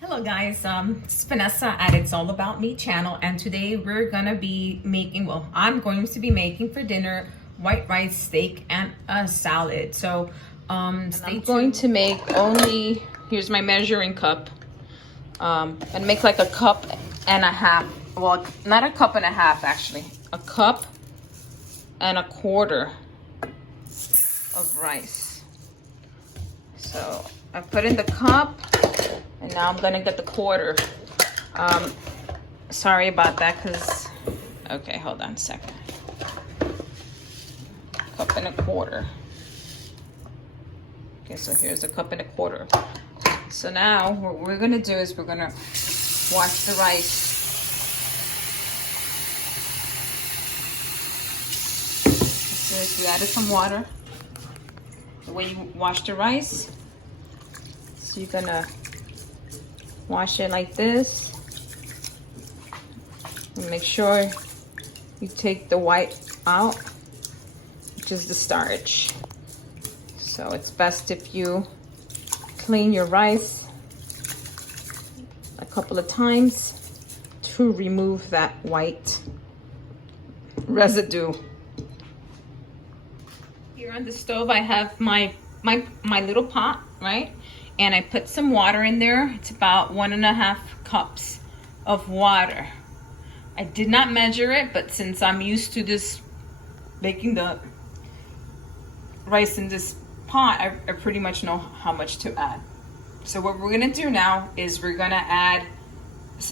Hello guys, it's Vanessa at It's All About Me channel, and today we're gonna be making, I'm going to be making for dinner white rice, steak, and a salad. So I'm going to make only, here's my measuring cup, and make like a cup and a half. Well, not a cup and a half actually, a cup and a quarter of rice. So I put in the cup, and now I'm gonna get the quarter. Sorry about that, cause, okay, hold on a second. Cup and a quarter. Okay, so here's a cup and a quarter. So now what we're gonna do is we're gonna wash the rice. So we added some water. The way you wash the rice. So you're gonna wash it like this. And make sure you take the white out, which is the starch. So it's best if you clean your rice a couple of times to remove that white residue. Here on the stove I have my little pot, right? And I put some water in there. It's about 1.5 cups of water. I did not measure it, but since I'm used to this, making the rice in this pot, I pretty much know how much to add. So what we're gonna do now is we're gonna add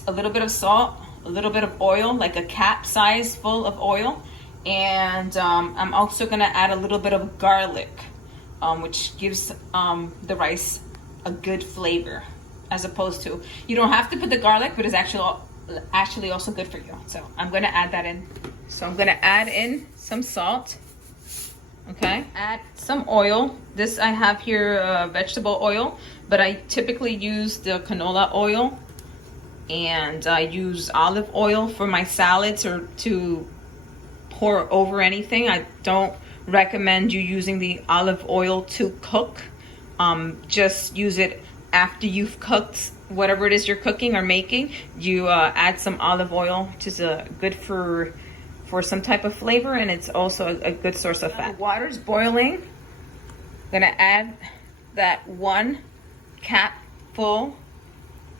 a little bit of salt, a little bit of oil, like a cap size full of oil. And I'm also gonna add a little bit of garlic, which gives the rice a good flavor, as opposed to, you don't have to put the garlic, but it's actually also good for you. So I'm gonna add that in. So I'm gonna add in some salt. Okay, add some oil. This I have here vegetable oil, but I typically use the canola oil, and I use olive oil for my salads or to pour over anything. I don't recommend you using the olive oil to cook. Just use it after you've cooked whatever it is you're cooking or making. You add some olive oil, which is good for some type of flavor, and it's also a good source of fat. The water's boiling. I'm gonna add that 1 cap full,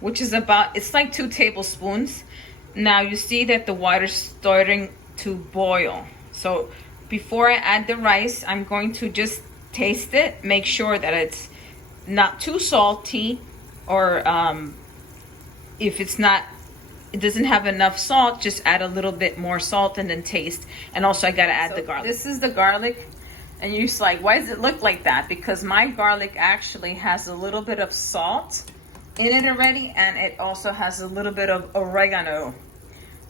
which is about, it's like 2 tablespoons. Now you see that the water's starting to boil. So before I add the rice, I'm going to just taste it, make sure that it's not too salty, or if it doesn't have enough salt, just add a little bit more salt and then taste. And also I gotta add the garlic. This is the garlic, and you're just like, why does it look like that? Because my garlic actually has a little bit of salt in it already, and it also has a little bit of oregano.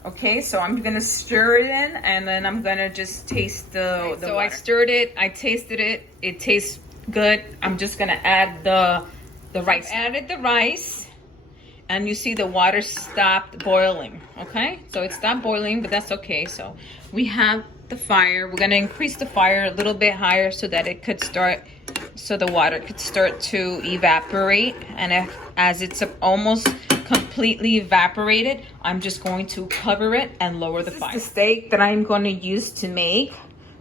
Okay, so I'm gonna stir it in, and then I'm gonna just taste the so water. I stirred it, I tasted it, it tastes good. I'm just gonna add the rice. I added the rice, and you see the water stopped boiling. Okay, so it stopped boiling, but that's okay. So we have the fire. We're gonna increase the fire a little bit higher so that it could start, so the water could start to evaporate. And as it's almost completely evaporated, I'm just going to cover it and lower the fire. This is the steak that I'm going to use to make.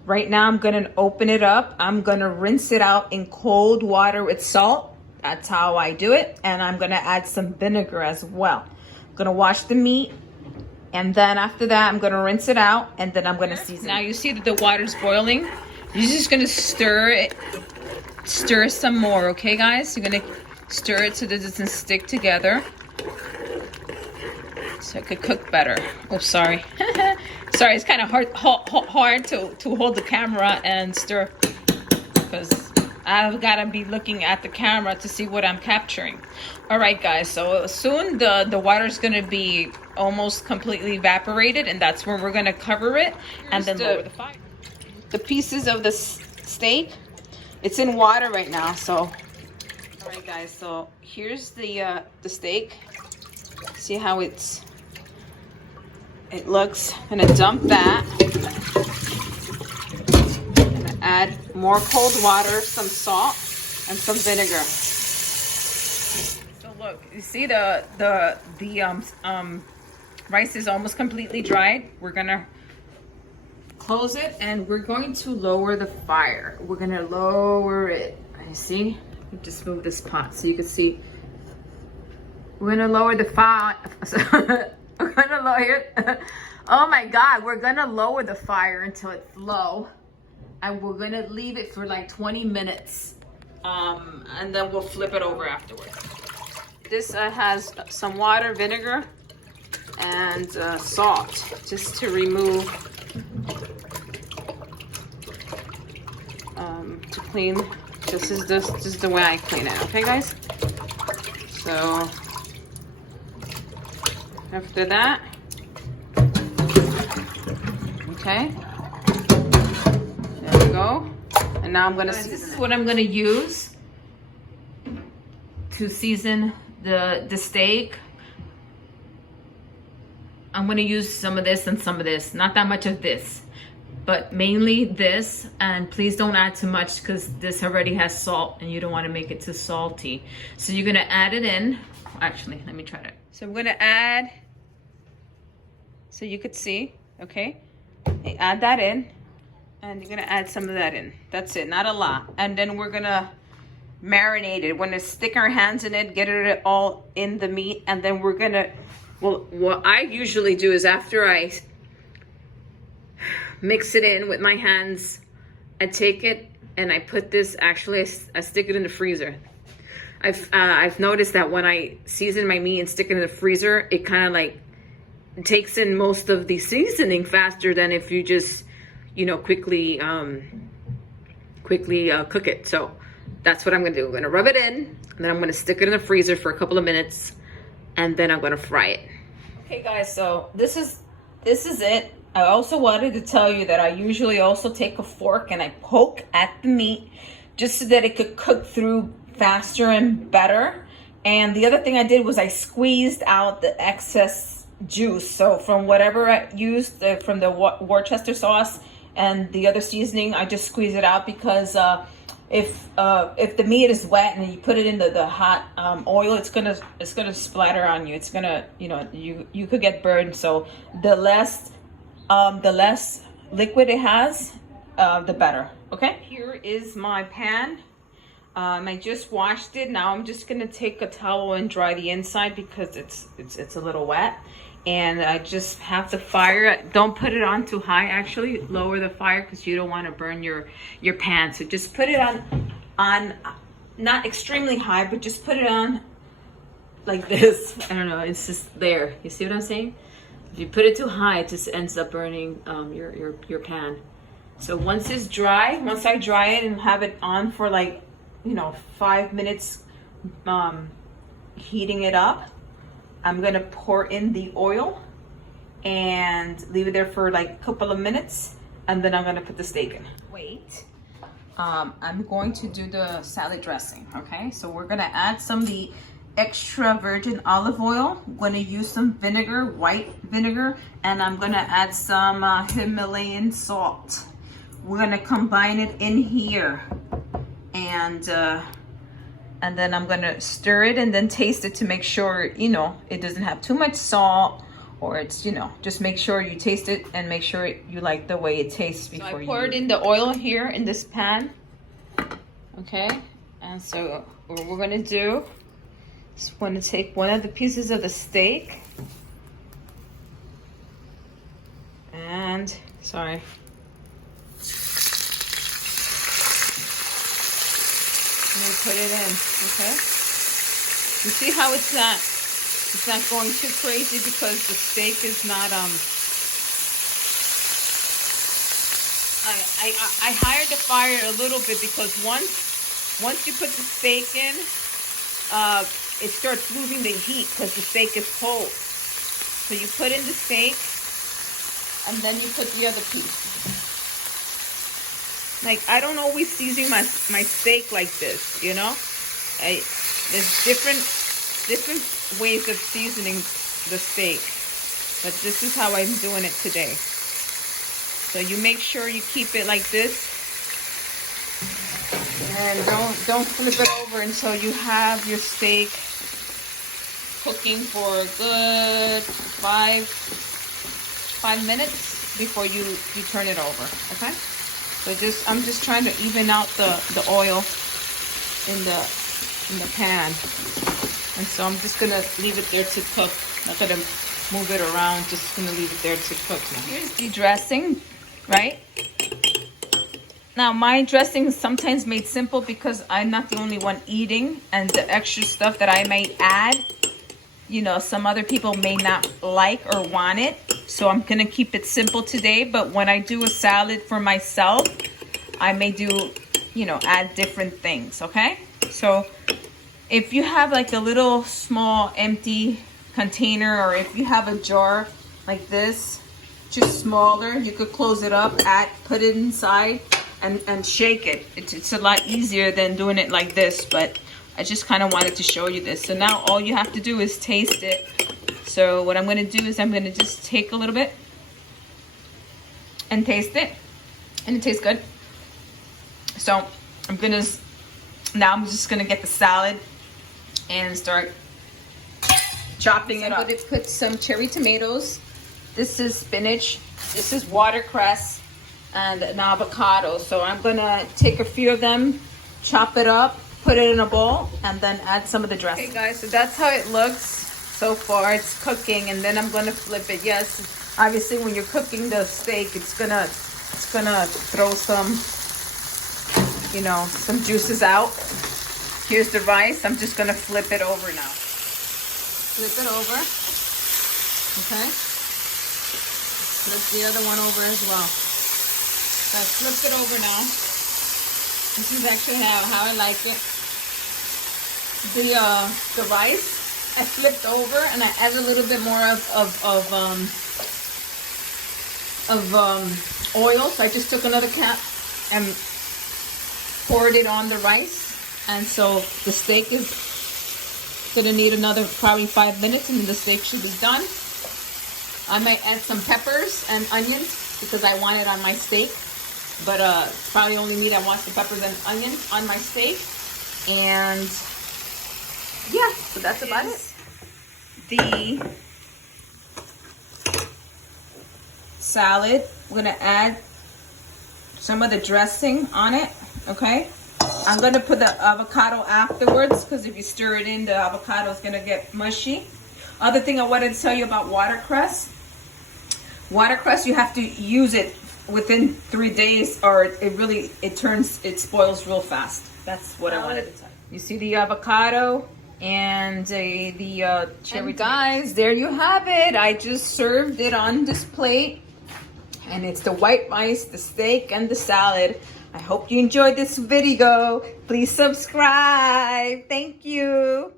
Right now I'm going to open it up. I'm going to rinse it out in cold water with salt. That's how I do it. And I'm going to add some vinegar as well. I'm going to wash the meat, and then after that I'm going to rinse it out, and then I'm going to season it. Now you see that the water's boiling. You're just going to stir it, stir some more, okay guys? You're going to stir it so that it doesn't stick together, so it could cook better. Oh, sorry. Sorry, it's kind of hard to hold the camera and stir, because I've got to be looking at the camera to see what I'm capturing. All right, guys, so soon the water's going to be almost completely evaporated, and that's when we're going to cover it and then lower the fire. The pieces of the steak, it's in water right now, so. All right, guys, so here's the steak. See how it looks. I'm gonna dump that. I'm gonna add more cold water, some salt, and some vinegar. So look, you see the rice is almost completely dried. We're gonna close it and we're going to lower the fire. We're gonna lower it. You see? Just move this pot so you can see. We're gonna lower the fire. We're gonna lower it. Oh my God, we're gonna lower the fire until it's low. And we're gonna leave it for like 20 minutes. And then we'll flip it over afterwards. This has some water, vinegar, and salt, just to remove, to clean. This is the way I clean it, okay guys? So, after that, okay, there we go. And now I'm gonna season it. This is what I'm gonna use to season the steak. I'm gonna use some of this and some of this, not that much of this, but mainly this. And please don't add too much because this already has salt and you don't want to make it too salty. So you're gonna add it in. Actually, let me try that. So I'm gonna add, so you could see, okay? Add that in, and you're gonna add some of that in. That's it, not a lot. And then we're gonna marinate it. We're gonna stick our hands in it, get it all in the meat, and then we're gonna, well, what I usually do is after I mix it in with my hands, I take it and I put this, actually I stick it in the freezer. I've noticed that when I season my meat and stick it in the freezer, it kind of like takes in most of the seasoning faster than if you just, you know, quickly cook it. So that's what I'm gonna do. I'm gonna rub it in, and then I'm gonna stick it in the freezer for a couple of minutes, and then I'm gonna fry it. Okay guys, so this is it. I also wanted to tell you that I usually also take a fork and I poke at the meat just so that it could cook through faster and better. And the other thing I did was I squeezed out the excess juice. So from whatever I used, from the Worcester sauce and the other seasoning, I just squeeze it out because if the meat is wet and you put it in the hot oil, it's gonna splatter on you. It's gonna, you know, you could get burned. So the less liquid it has, the better. Okay, here is my pan. I just washed it. Now I'm just gonna take a towel and dry the inside because it's a little wet. And I just have the fire. Don't put it on too high. Actually, lower the fire because you don't want to burn your pan. So just put it on not extremely high, but just put it on like this. I don't know. It's just there. You see what I'm saying? If you put it too high, it just ends up burning your pan. So once it's dry, once I dry it and have it on for like, you know, 5 minutes, heating it up, I'm gonna pour in the oil and leave it there for like a couple of minutes, and then I'm gonna put the steak in. Wait, I'm going to do the salad dressing, okay? So we're gonna add some of the extra virgin olive oil. I'm gonna use some vinegar, white vinegar, and I'm gonna add some Himalayan salt. We're gonna combine it in here, and then I'm gonna stir it and then taste it to make sure, you know, it doesn't have too much salt, or it's, you know, just make sure you taste it and make sure you like the way it tastes before you. So I poured in the oil here in this pan, okay? And so what we're gonna do is we're gonna take one of the pieces of the steak and, sorry. And then put it in, okay? You see how it's not going too crazy because the steak is not, I higher the fire a little bit because once you put the steak in, it starts losing the heat because the steak is cold. So you put in the steak and then you put the other piece. Like, I don't always season my steak like this, you know? There's different ways of seasoning the steak, but this is how I'm doing it today. So you make sure you keep it like this, and don't flip it over until you have your steak cooking for a good 5 minutes before you turn it over. Okay, so I'm just trying to even out the oil in the pan, and so I'm just gonna leave it there to cook. Not gonna move it around, just gonna leave it there to cook now. Here's the dressing, right? Now my dressing is sometimes made simple because I'm not the only one eating, and the extra stuff that I may add, you know, some other people may not like or want it. So I'm gonna keep it simple today, but when I do a salad for myself, I may do, you know, add different things, okay? So if you have like a little small empty container, or if you have a jar like this, just smaller, you could close it up, put it inside, and shake it. It's a lot easier than doing it like this, but I just kind of wanted to show you this. So now all you have to do is taste it. So what I'm going to do is I'm going to just take a little bit and taste it, and it tastes good. So I'm just going to get the salad and start chopping it up. I'm going to put some cherry tomatoes. This is spinach. This is watercress and an avocado. So I'm going to take a few of them, chop it up, put it in a bowl, and then add some of the dressing. Okay guys, so that's how it looks so far. It's cooking, and then I'm going to flip it. Yes, obviously when you're cooking the steak, it's gonna throw some, you know, some juices out. Here's the rice. I'm just going to flip it over now. Flip it over. Okay. Flip the other one over as well. So I flipped it over now. This is actually how I like it. The rice I flipped over, and I added a little bit more of oil. So I just took another cap and poured it on the rice, and so the steak is gonna need another probably 5 minutes, and then the steak should be done. I might add some peppers and onions because I want it on my steak, but probably only me that wants the peppers and onions on my steak. And yeah, so that's about it. The salad, we're gonna add some of the dressing on it. Okay, I'm gonna put the avocado afterwards, because if you stir it in, the avocado is gonna get mushy. Other thing I wanted to tell you about watercress. Watercress, you have to use it within 3 days, or it spoils real fast. That's what I wanted to tell you. You see the avocado and the cherry. And guys, there you have it. I just served it on this plate, and it's the white rice, the steak, and the salad. I hope you enjoyed this video. Please subscribe. Thank you.